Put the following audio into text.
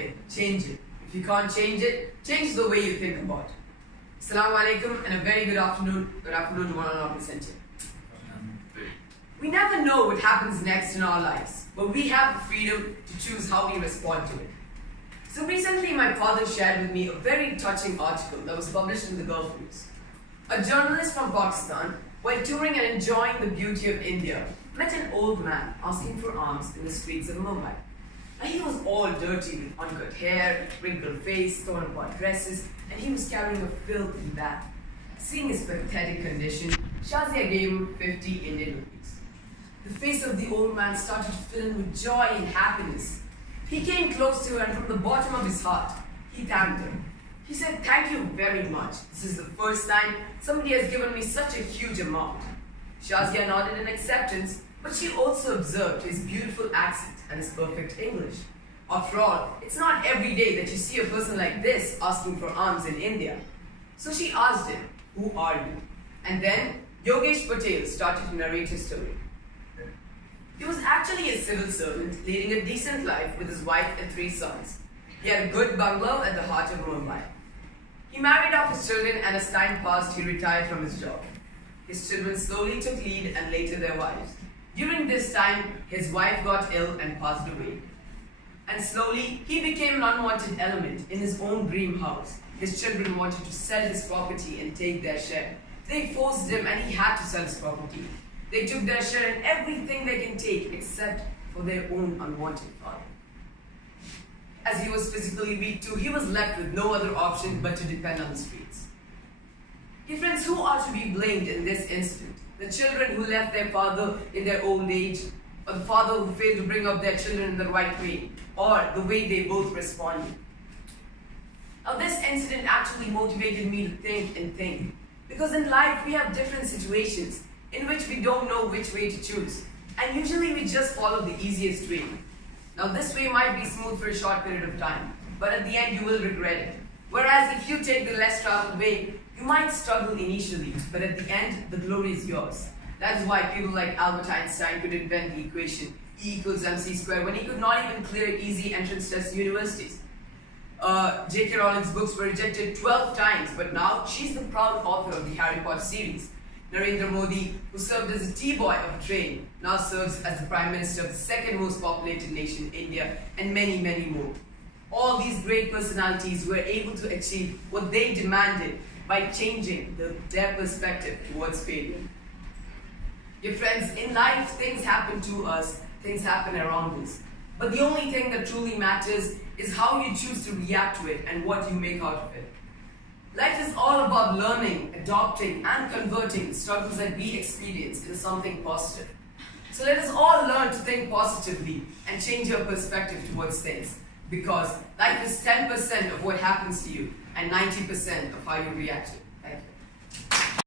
something, change it. If you can't change it, change the way you think about it. Assalamu alaikum and a very good afternoon. Good afternoon to one and all present here. We never know what happens next in our lives, but we have the freedom to choose how we respond to it. So recently my father shared with me a very touching article that was published in the Gulf News. A journalist from Pakistan, while touring and enjoying the beauty of India, met an old man asking for alms in the streets of Mumbai. Now, he was all dirty with uncut hair, wrinkled face, torn apart dresses, and he was carrying a filthy bag. Seeing his pathetic condition, Shazia gave him 50 Indian rupees. The face of the old man started to fill with joy and happiness. He came close to her and from the bottom of his heart, he thanked her. He said, "Thank you very much. This is the first time somebody has given me such a huge amount." Shazia nodded in acceptance, but she also observed his beautiful accent and his perfect English. After all, it's not every day that you see a person like this asking for alms in India. So she asked him, "Who are you?" And then Yogesh Patel started to narrate his story. He was actually a civil servant leading a decent life with his wife and 3 sons. He had a good bungalow at the heart of Mumbai. He married off his children and as time passed, he retired from his job. His children slowly took lead and later their wives. During this time, his wife got ill and passed away. And slowly, he became an unwanted element in his own dream house. His children wanted to sell his property and take their share. They forced him and he had to sell his property. They took their share in everything they can take except for their own unwanted father. As he was physically weak too, he was left with no other option but to depend on the streets. Dear friends, who are to be blamed in this incident? The children who left their father in their old age, or the father who failed to bring up their children in the right way, or the way they both responded? Now this incident actually motivated me to think, because in life we have different situations in which we don't know which way to choose, and usually we just follow the easiest way. Now this way might be smooth for a short period of time, but at the end you will regret it. Whereas if you take the less traveled way, you might struggle initially, but at the end, the glory is yours. That is why people like Albert Einstein could invent the equation E=mc² when he could not even clear easy entrance tests to universities. J.K. Rowling's books were rejected 12 times, but now she's the proud author of the Harry Potter series. Narendra Modi, who served as a T-boy of a train, now serves as the Prime Minister of the second most populated nation, India, and many, many more. All these great personalities were able to achieve what they demanded by changing their perspective towards failure. Dear friends, in life, things happen to us, things happen around us. But the only thing that truly matters is how you choose to react to it and what you make out of it. Life is all about learning, adopting, and converting the struggles that we experience into something positive. So let us all learn to think positively and change your perspective towards things. Because life is 10% of what happens to you and 90% of how you react to it. Thank you.